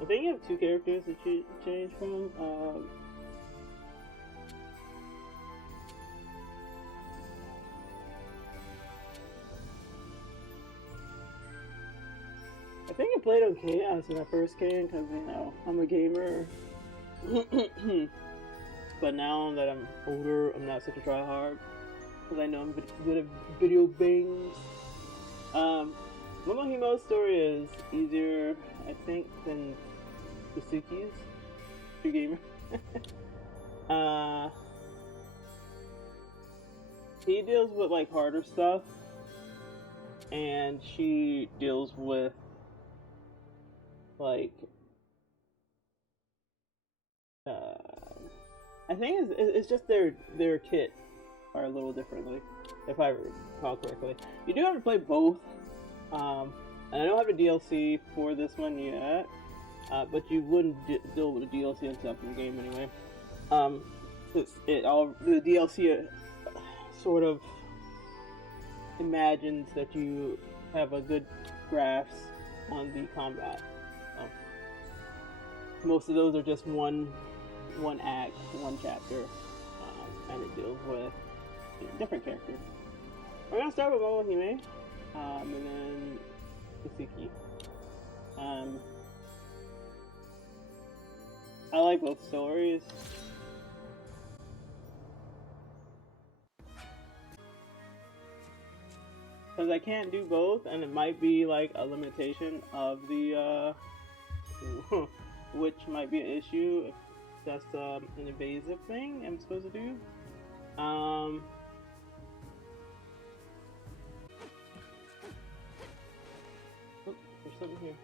I think you have two characters that you change from. I think I played on Chaos when I first came because, you know, I'm a gamer. But now that I'm older, I'm not such a tryhard because I know I'm good at video games. Momohimo's story is easier, I think, than Yusuke's. True gamer. He deals with like harder stuff, and she deals with like I think it's just their kit are a little differently, if I recall correctly. You do have to play both. And I don't have a DLC for this one yet, but you wouldn't deal with a DLC until after the game anyway. The DLC sort of imagines that you have a good grasp on the combat. Most of those are just one act, one chapter, and it deals with different characters. We're gonna start with Momohime, and then Yusuke. I like both stories. Because I can't do both, and it might be like a limitation of the, which might be an issue if that's an invasive thing I'm supposed to do. Oh, there's something here.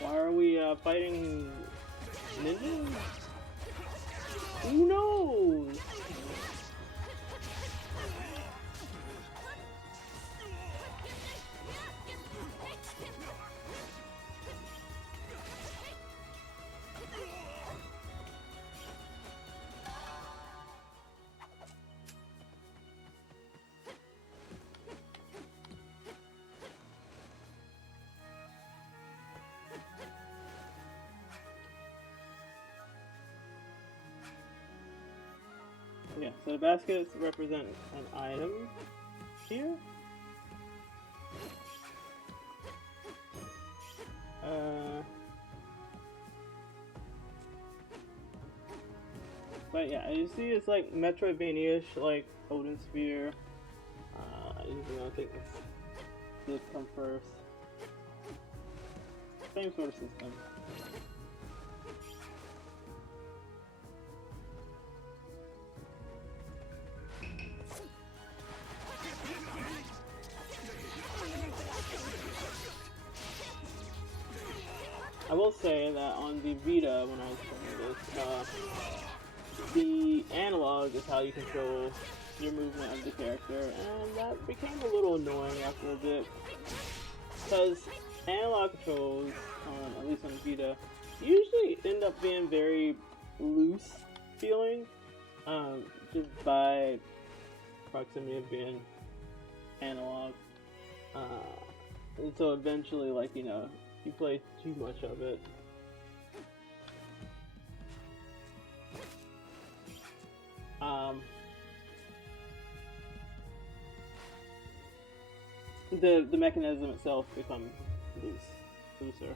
Why are we fighting ninjas? Who knows? Yeah, so the baskets represent an item here. But yeah, you see it's like Metroidvania-ish, like Odin Sphere. Even though I think this come first. Same sort of system. I will say that on the Vita, when I was playing this, the analog is how you control your movement of the character, and that became a little annoying after a bit. Because analog controls, at least on the Vita, usually end up being very loose feeling, just by proximity of being analog. And so eventually, like, you know, you play too much of it. The mechanism itself becomes looser.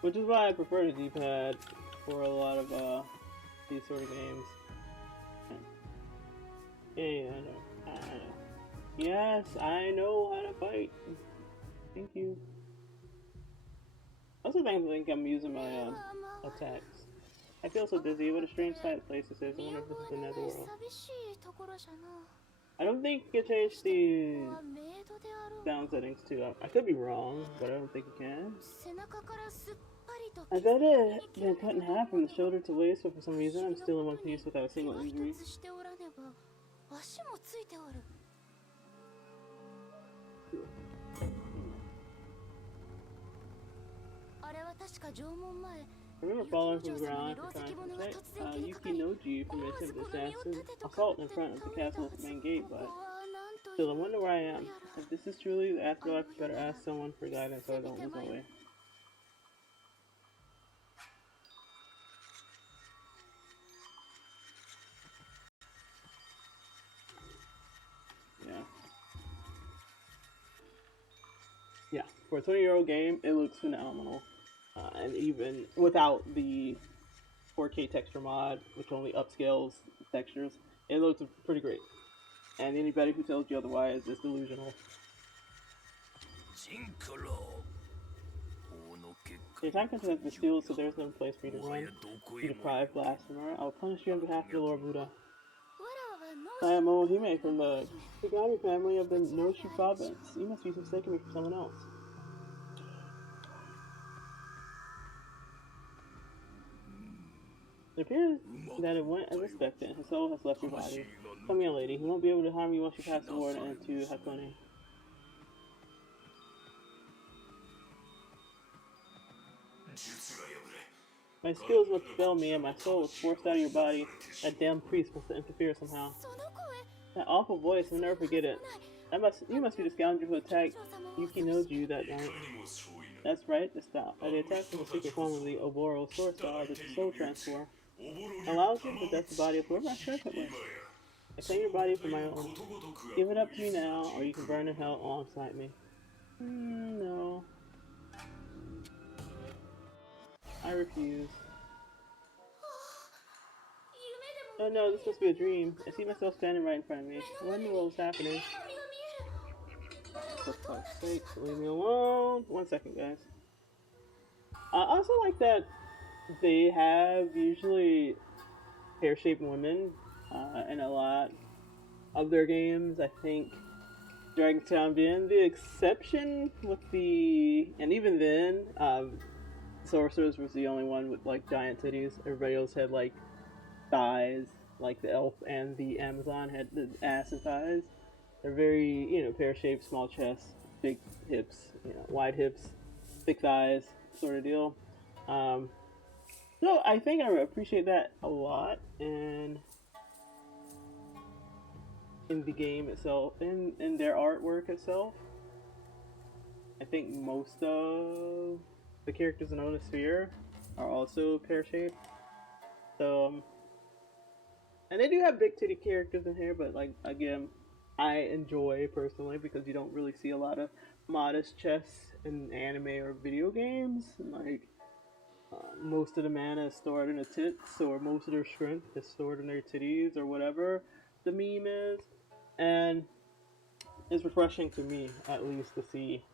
Which is why I prefer the D-pad for a lot of these sort of games. Yeah, I know. Yes, I know how to fight. Thank you. I also think I'm using my attacks. I feel so dizzy. What a strange sight place this is. I wonder if this is the netherworld. I don't think you can change the sound settings too. I could be wrong, but I don't think you can. I got it. Been cut in half from the shoulder to waist, but for some reason I'm still in one piece without a single injury. I remember falling from the ground after trying to protect Yuki from an attempted assassin assault in front of the castle's main gate, but still, I wonder where I am. If this is truly the afterlife, I better ask someone for guidance so I don't lose my way. Yeah, for a 20-year-old game, it looks phenomenal. And even without the 4K texture mod, which only upscales textures, it looks pretty great. And anybody who tells you otherwise is delusional. Your time contains the seal, so there's no place for you to run. You deprived blasphemer, I will punish you on behalf of the Lord Buddha. I am Ohime from the Kagami family of the Noshu province. You must be mistaking me for someone else. It appears that it went as expected. His soul has left your body. Come here, lady. He won't be able to harm you once you pass the ward into Hakone. My skills must fail me and my soul was forced out of your body. That damn priest must have interfered somehow. That awful voice, I'll never forget it. You must be the scoundrel who attacked Yukinoju that night. That's right, the attack was a secret form of the Oboro sword style, the soul transfer. Allows you to possess the body of whoever I share it with. I claim your body for my own. Give it up to me now, or you can burn in hell alongside me. No. I refuse. Oh no, this must be a dream. I see myself standing right in front of me. I wonder what was happening. For fuck's sake, leave me alone. 1 second, guys. I also like that they have usually pear-shaped women in a lot of their games. I think Dragontown being the exception with and even then, Sorceress was the only one with like giant titties. Everybody else had like thighs, like the elf and the Amazon had the ass and thighs. They're very, pear-shaped, small chest, big hips, wide hips, thick thighs, sort of deal. So I think I appreciate that a lot in the game itself, in their artwork itself. I think most of the characters in Onosphere are also pear-shaped. So, and they do have big titty characters in here, but like again, I enjoy personally because you don't really see a lot of modest chests in anime or video games. Like most of the mana is stored in the tits, or most of their strength is stored in their titties, or whatever the meme is. And it's refreshing to me, at least, to see,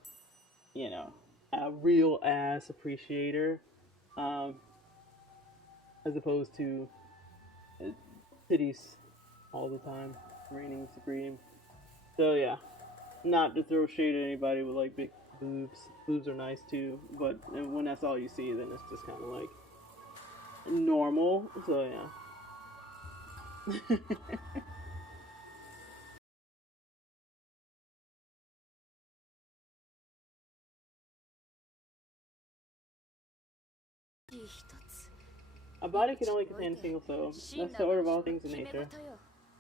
a real ass appreciator, as opposed to titties all the time reigning supreme. So yeah, not to throw shade at anybody with like big boobs. Boobs are nice too, but when that's all you see, then it's just kind of like normal. So yeah. A body can only contain a single soul. That's the order of all things in nature.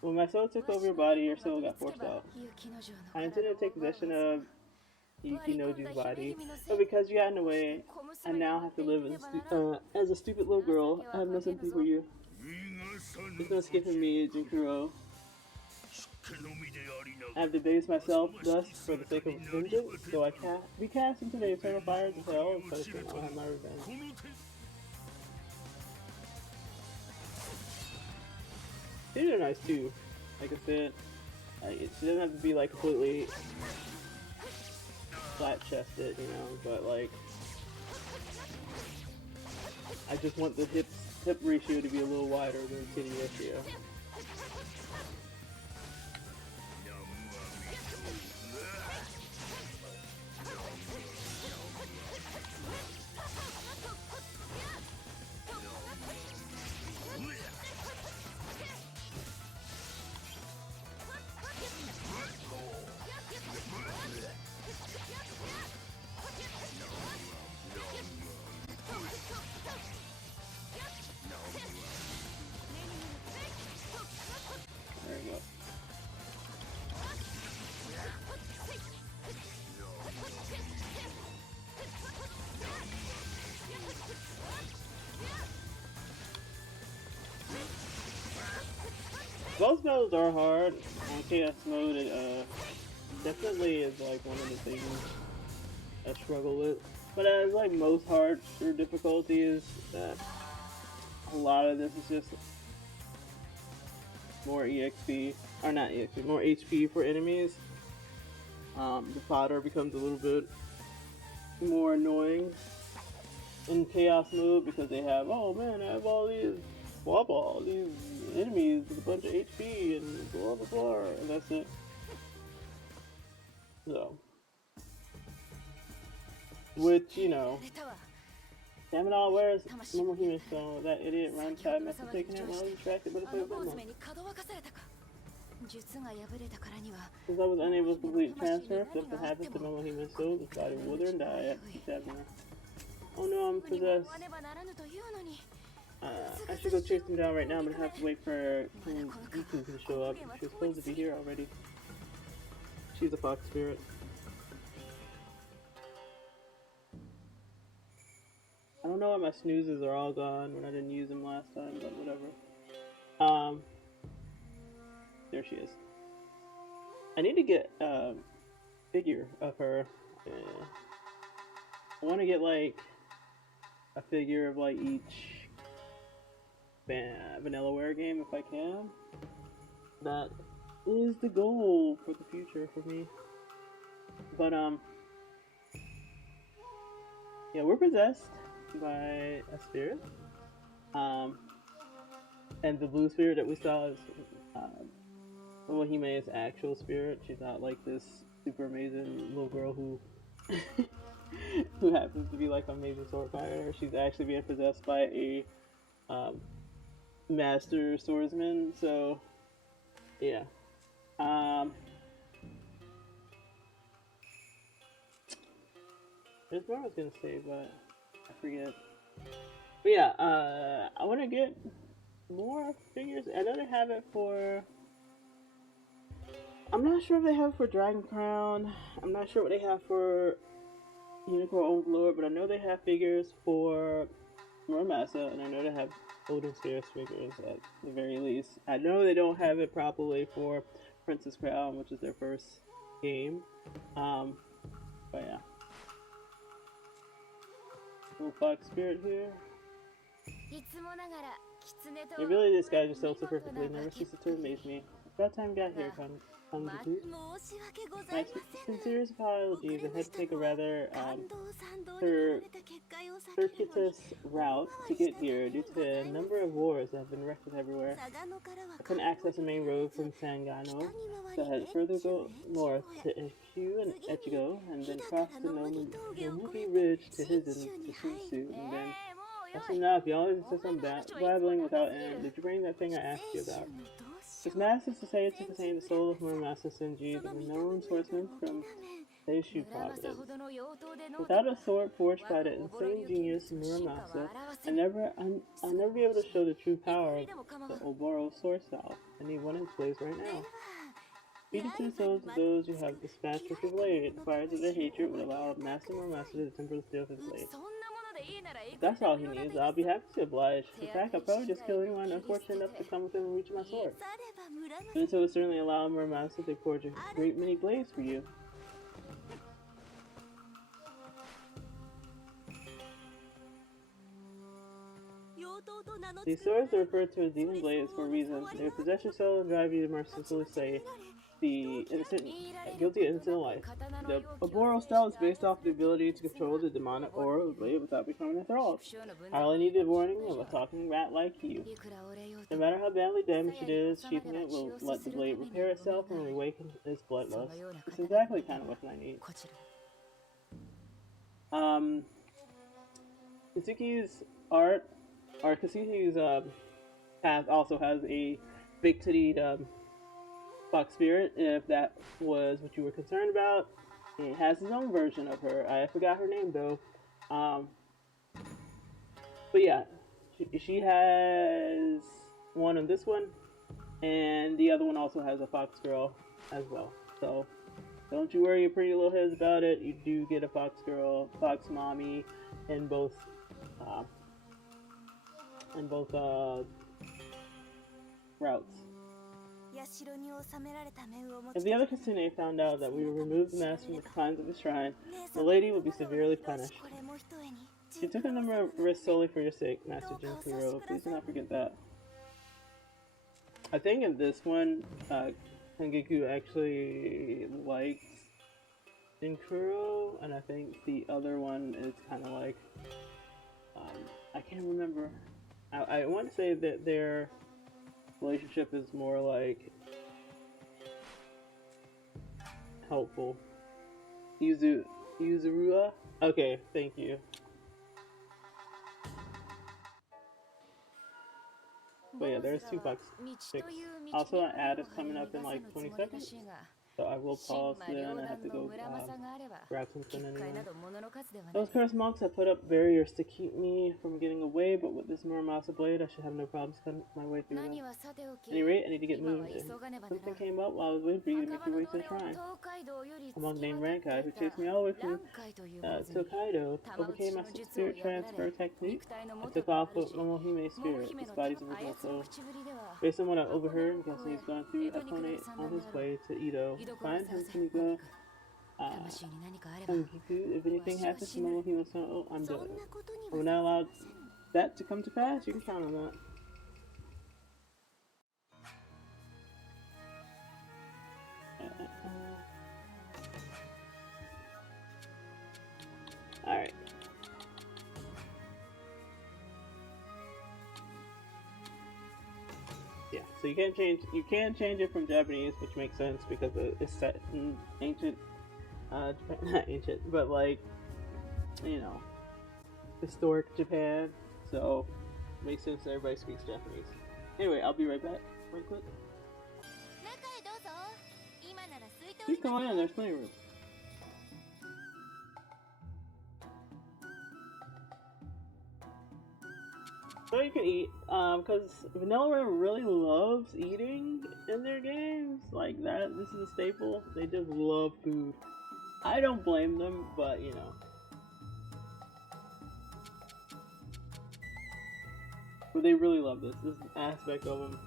When my soul took over your body, your soul got forced out. I intended to take possession of Yukinoju's body, but because you got in the way, I now have to live as a stupid little girl. I have no sympathy for you. There's no skipping me, Jinkuro. I have debased myself thus for the sake of vengeance, so I be cast into the eternal fires of hell and punishment. I'll have my revenge. These are nice too. Like I said, it doesn't have to be like completely flat-chested, but like I just want the hip ratio to be a little wider than the titty ratio. Both battles are hard. On Chaos mode, it definitely is like one of the things I struggle with. But as like most hard or difficulties, that a lot of this is just more EXP, or not EXP, more HP for enemies. The fodder becomes a little bit more annoying in Chaos mode because they have, oh man, I have all these all these enemies with a bunch of HP and blah blah blah, and that's it. So, which, you know, Vanillaware is normal human, so that idiot ran 5 minutes of taking it while I was distracted by the play of Since I was unable to complete the transfer, something happened to normal human soul, the body will wither and die after 7 minutes. Oh no, I'm possessed. I should go chase him down right now, but I have to wait for Yuku to show up. She was supposed to be here already. She's a fox spirit. I don't know why my snoozes are all gone when I didn't use them last time, but whatever. There she is. I need to get a figure of her. I want to get like a figure of like each Vanillaware game if I can. That is the goal for the future for me. But yeah, we're possessed by a spirit. And the blue spirit that we saw is Wahime's actual spirit. She's not like this super amazing little girl who who happens to be like an amazing sword fighter. She's actually being possessed by a master swordsman. So yeah. There's more I was gonna say, but I forget. But yeah, I want to get more figures. I know they have it for. I'm not sure if they have it for Dragon Crown. I'm not sure what they have for Unicorn Overlord, but I know they have figures for MURAMASA, and I know they have Odin Spheres figures at the very least. I know they don't have it properly for Princess Crown, which is their first game. But yeah. Little fox spirit here. And really, this guy just sells so perfectly. Never ceases to amaze me. About time got here, comes my sincerest apologies. I had to take a rather circuitous route to get here due to the number of wars that have been erected everywhere. I couldn't access the main road from Sangano, so I had to further go north to Ichu and Echigo, and then cross the Nomugi Ridge to Hizen to Shinsu, and then that's enough. You always insist on babbling without end. Did you bring that thing I asked you about? His master society contained the soul of Muramasa Senji, the renowned swordsman from Seishu province. Without a sword forged by the insane genius Muramasa, I'll never be able to show the true power of the Oboro sword style. I need one in place right now. Feed it to the souls of those you have dispatched with your blade. Fires of their hatred would allow Master Muramasa to temper the steel of his blade. If that's all he needs, I'll be happy to oblige. In fact, I'll probably just kill anyone unfortunate enough to come within reach of my sword. And so would certainly allow Muramasa to forge a great many blades for you. These swords are referred to as demon blades for a reason. They would possess your soul and drive you to mercilessly slay the guilty innocent life. The Oboro style is based off the ability to control the demonic aura of the blade without becoming enthralled. I only needed warning of a talking rat like you. No matter how badly damaged it is, sheathing it will let the blade repair itself and reawaken its bloodlust. It's exactly the kind of weapon I need. Kazuki's Kazuki's path also has a big tittied fox spirit, if that was what you were concerned about. It has his own version of her. I forgot her name though. But yeah, she has one on this one, and the other one also has a fox girl as well. So don't you worry your pretty little heads about it. You do get a fox girl, fox mommy, in both routes. If the other Kitsune found out that we removed the mask from the confines of the shrine, the lady would be severely punished. She took a number of risks solely for your sake, Master Jinkuro. Please do not forget that. I think in this one, Kangeku actually likes Jinkuro, and I think the other one is kind of like, I can't remember. I want to say that their relationship is more like helpful. Yuzurua? Okay, thank you. But yeah, there's 2 bucks. 6. Also, an ad is coming up in like 20 seconds. So I will pause then. I have to go grab something anyway. Those cursed monks have put up barriers to keep me from getting away, but with this Muramasa blade, I should have no problems cutting my way through them. At any rate, I need to get moving. Something came up while I was waiting for you to make your way to the shrine. A monk named Rankai, who chased me all the way from Tokaido, overcame my spirit transfer technique. I took off with Momohime's spirit, his body's original soul. Based on what I overheard, I'm guessing he's gone through Epone on his way to Edo. Find him, Kamiko. Kangeku, if anything happens to Momohime-san, I'm dead. I will not allow that to come to pass. You can count on that. Alright. Yeah, so you can change it from Japanese, which makes sense because it's set in ancient, Japan, not ancient, but like, you know, historic Japan, so it makes sense that everybody speaks Japanese. Anyway, I'll be right back, right quick. Please come on in, there's plenty of room. So you can eat, because Vanillaware really loves eating in their games, like that, this is a staple, they just love food. I don't blame them, but you know. But they really love this aspect of them.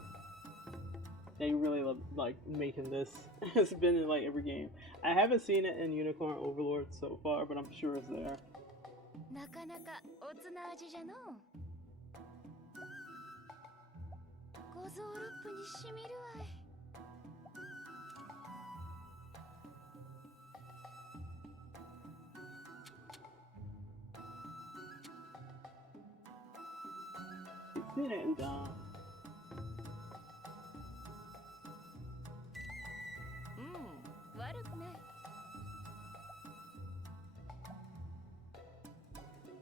They really love, like, making this. It's been in, like, every game. I haven't seen it in Unicorn Overlord so far, but I'm sure it's there. It's in it and gone.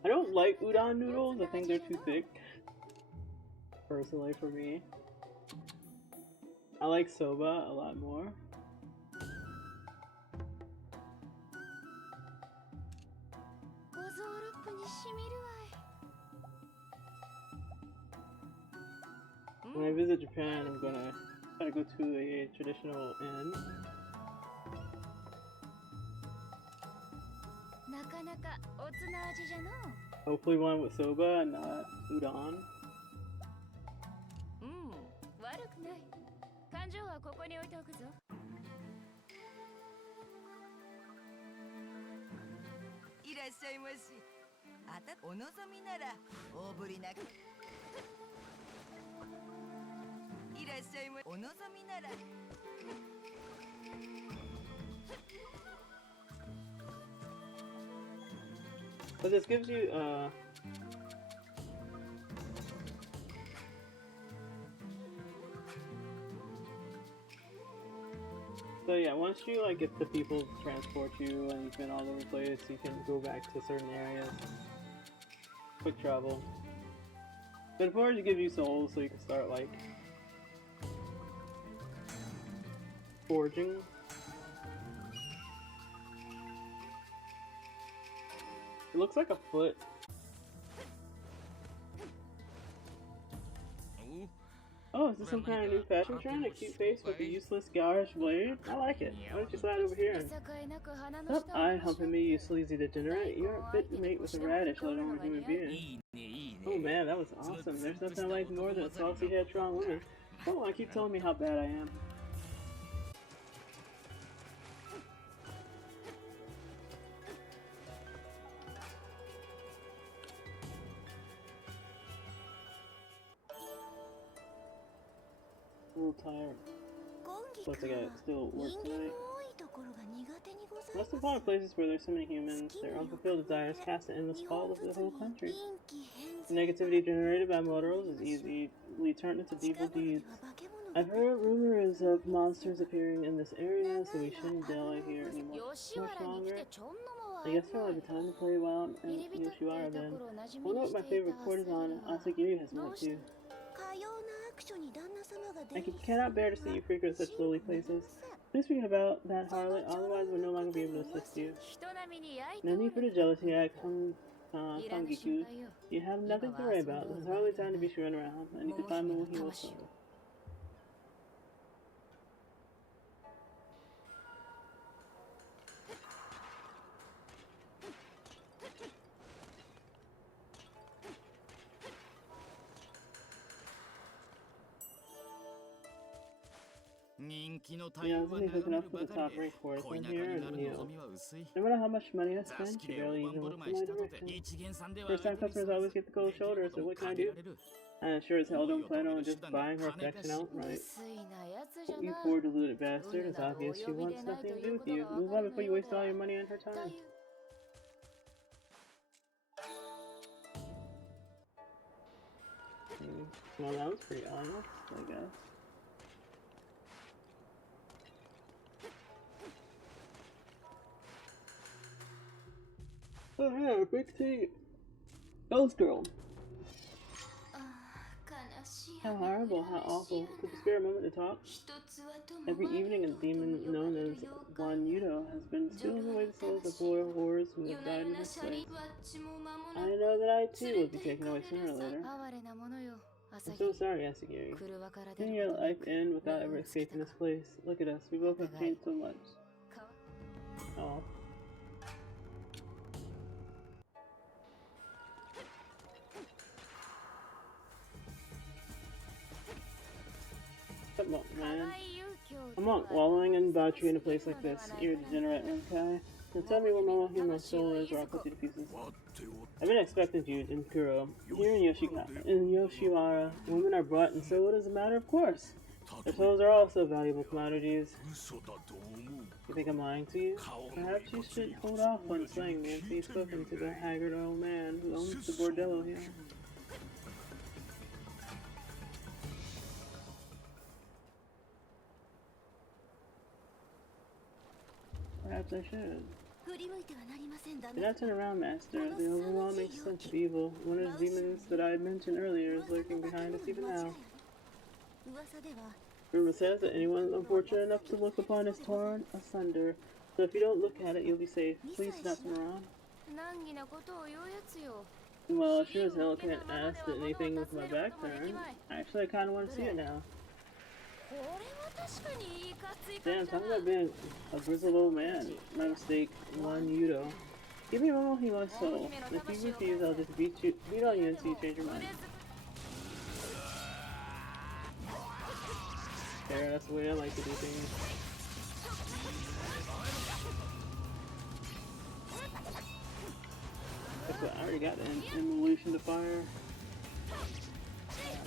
I don't like udon noodles, I think they're too thick. Personally, for me. I like soba a lot more. When I visit Japan, I'm gonna try to go to a traditional inn. Hopefully one with soba and not udon. But this gives you, so yeah, once you like get the people to transport you and you've been all over the place, you can go back to certain areas. Quick travel. But it forwards to give you souls so you can start like forging. It looks like a foot. Oh, is this some kind of new fashion trend? A cute face with a useless garish blade? I like it. Why don't you slide over here and... Stop eye-humping me, you sleazy degenerate. You aren't fit to mate with a radish, let alone a human being. Oh man, that was awesome. There's nothing I like more than a saucy head strong woman. Don't want to keep telling me how bad I am. little tired. Plus I got still work tonight. Must have found places where there's so many humans. Their unfulfilled desires cast an endless pall over the whole country. The negativity generated by mortals is easily turned into evil deeds. I've heard rumors of monsters appearing in this area, so we shouldn't delay here anymore much longer. I guess we'll have a time to play wild and Yoshiwara then. I wonder what my favorite courtesan, Asagiri, has been up to. I cannot bear to see you frequent such lowly places. Please forget about that harlot, otherwise we'll no longer be able to assist you. No need for the jealousy act, Kangiku. You have nothing to worry about. This is hardly time to be shooting around, and you can find Momohimo soon. Yeah, isn't he hooking up with the top rank courtesan here? And, you know, no matter how much money I spend, she barely even looks in my direction. First time customers always get the cold shoulder, so what can I do? I sure as hell don't plan on just buying her affection outright. You poor deluded bastard, it's obvious she wants nothing to do with you. Move on before you waste all your money on her time. Well, that was pretty honest, I guess. Oh yeah, big T. Ghost girl. How horrible, how awful. Could you spare a moment to talk? Every evening a demon known as Wanyudo has been stealing away the souls of poor whores who have died in this place. I know that I too will be taken away sooner or later. I'm so sorry, Asagiri. Can your life end without ever escaping this place? Look at us, we both have changed so much. Oh. Come on, man. A monk wallowing in debauchery in a place like this. You're a degenerate, Renkai. Now tell me where Momohimo's soul is, or I'll put you to pieces. I've been expecting you, Jinkuro. Here in Yoshiwara, women are brought, and so it is a matter of course. Their souls are also valuable commodities. You think I'm lying to you? Perhaps you should hold off on slaying me until you've spoken to the haggard old man who owns the bordello here. Perhaps I should. Do not turn around, Master. The overwhelming sense of evil, one of the demons that I mentioned earlier, is lurking behind us even now. Rumor says that anyone unfortunate enough to look upon is torn asunder. So if you don't look at it, you'll be safe. Please do not turn around. Well, sure as hell can't ask anything with my back turned. Actually, I kind of want to see it now. Damn, talking about being a grizzled old man. My mistake, Wanyudo. Give me Momohimo's soul. If you refuse, I'll just beat on you until you change your mind. Fair, that's the way I like to do things. Guess what? I already got the evolution to fire.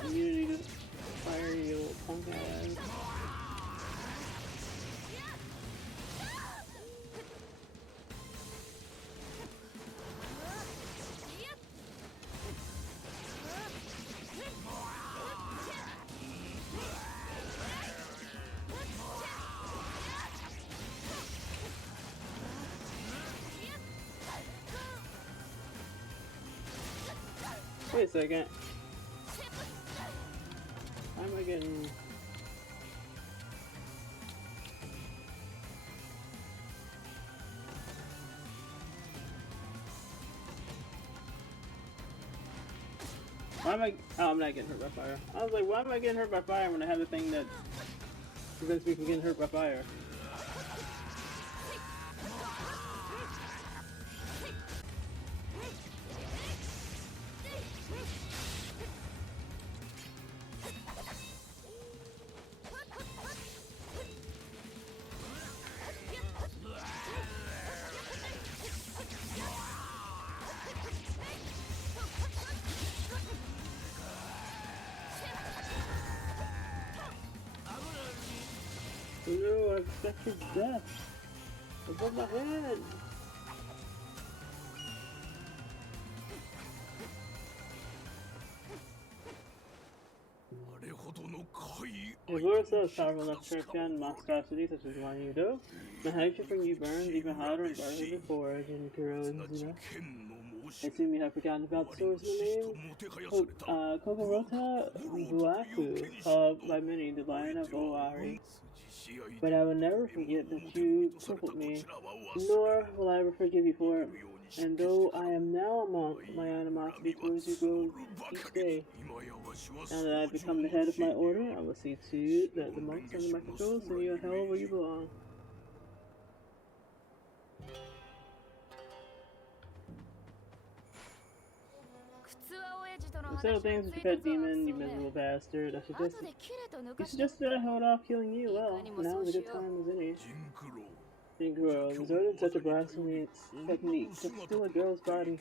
Immunity to fire, you little punk ass. Wait a second. How am I getting... Why am I... Oh, I'm not getting hurt by fire. I was like, why am I getting hurt by fire when I have the thing that prevents me from getting hurt by fire? or expected death. Above my head. Your lord is powerful enough to strike down monstrosities such as one you do. My hatred for you burns even hotter and brighter than before, Unicorn Overlord. I assume you have forgotten about the swordsman named Kokorota Buaku, called by many the Lion of Owari. But I will never forget that you crippled me, nor will I ever forgive you for it. And though I am now a monk, my animosity towards you grows each day. Now that I've become the head of my order, I will see to you that the monks under my control send you to hell where you belong. Instead of things with your pet demon, you miserable bastard, you suggested I hold off killing you. Well, now is a good time as any. Jinkuro, resorted such a blasphemy technique to steal a girl's body.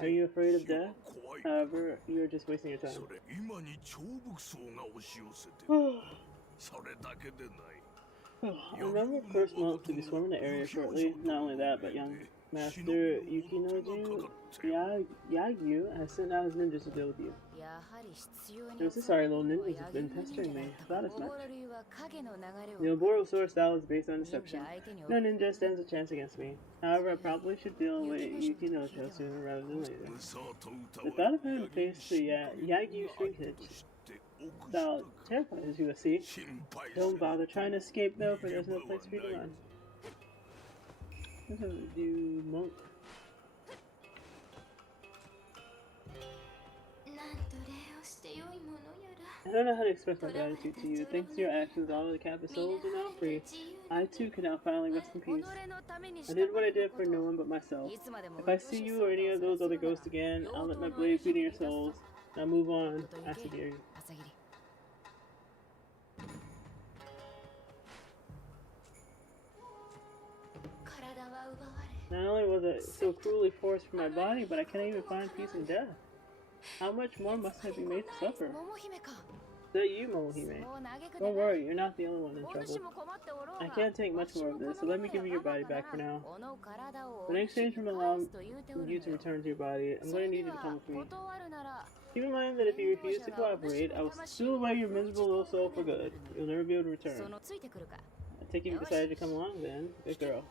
Are you afraid of death? However, you are just wasting your time. I remember cursed monks to be swarming the area shortly. Not only that, but young Master Yukinoju Yagyu has sent out his ninjas to deal with you. I'm so sorry, little ninjas have been pestering me. Thought as much. The Ouroboros style is based on deception. No ninja stands a chance against me. However, I probably should deal with Yukinojo sooner rather than later. The thought of having to face the Yagyu shrinkage style terrifies you, see? Don't bother trying to escape though, for there's no place for you to run. What do we do, monk? I don't know how to express my gratitude to you. Thanks to your actions, all of the captive souls are now free. I too can now finally rest in peace. I did what I did for no one but myself. If I see you or any of those other ghosts again, I'll let my blade feed in your souls. Now move on, Asagiri. Not only was it so cruelly forced from my body, but I can't even find peace in death. How much more must I be made to suffer? Is that you, Momohime? Don't worry, you're not the only one in trouble. I can't take much more of this, so let me give you your body back for now. But in exchange for allowing you to return to your body, I'm going to need you to come with me. Keep in mind that if you refuse to cooperate, I will steal away your miserable little soul for good. You'll never be able to return. I take it you decided to come along then. Good girl.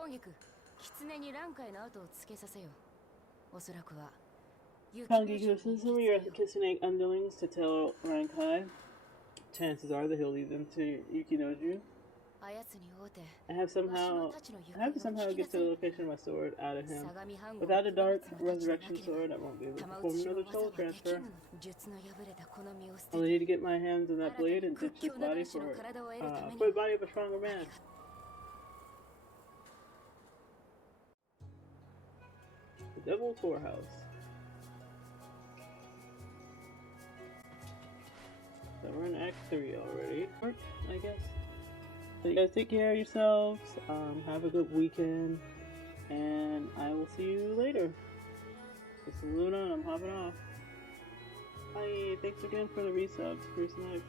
Kangiku, send some of your kitsune underlings to tell Rankai. Chances are that he'll lead them to Yukinoju. I have to somehow get to the location of my sword out of him. Without a dark resurrection sword, I won't be able to perform another soul transfer. I'll need to get my hands on that blade and ditch this body for the body of a stronger man. The Devil's Whorehouse. So we're in Act 3 already, I guess. So you guys take care of yourselves, have a good weekend, and I will see you later. This is Luna, and I'm hopping off. Bye, thanks again for the resubs, Chris Knight.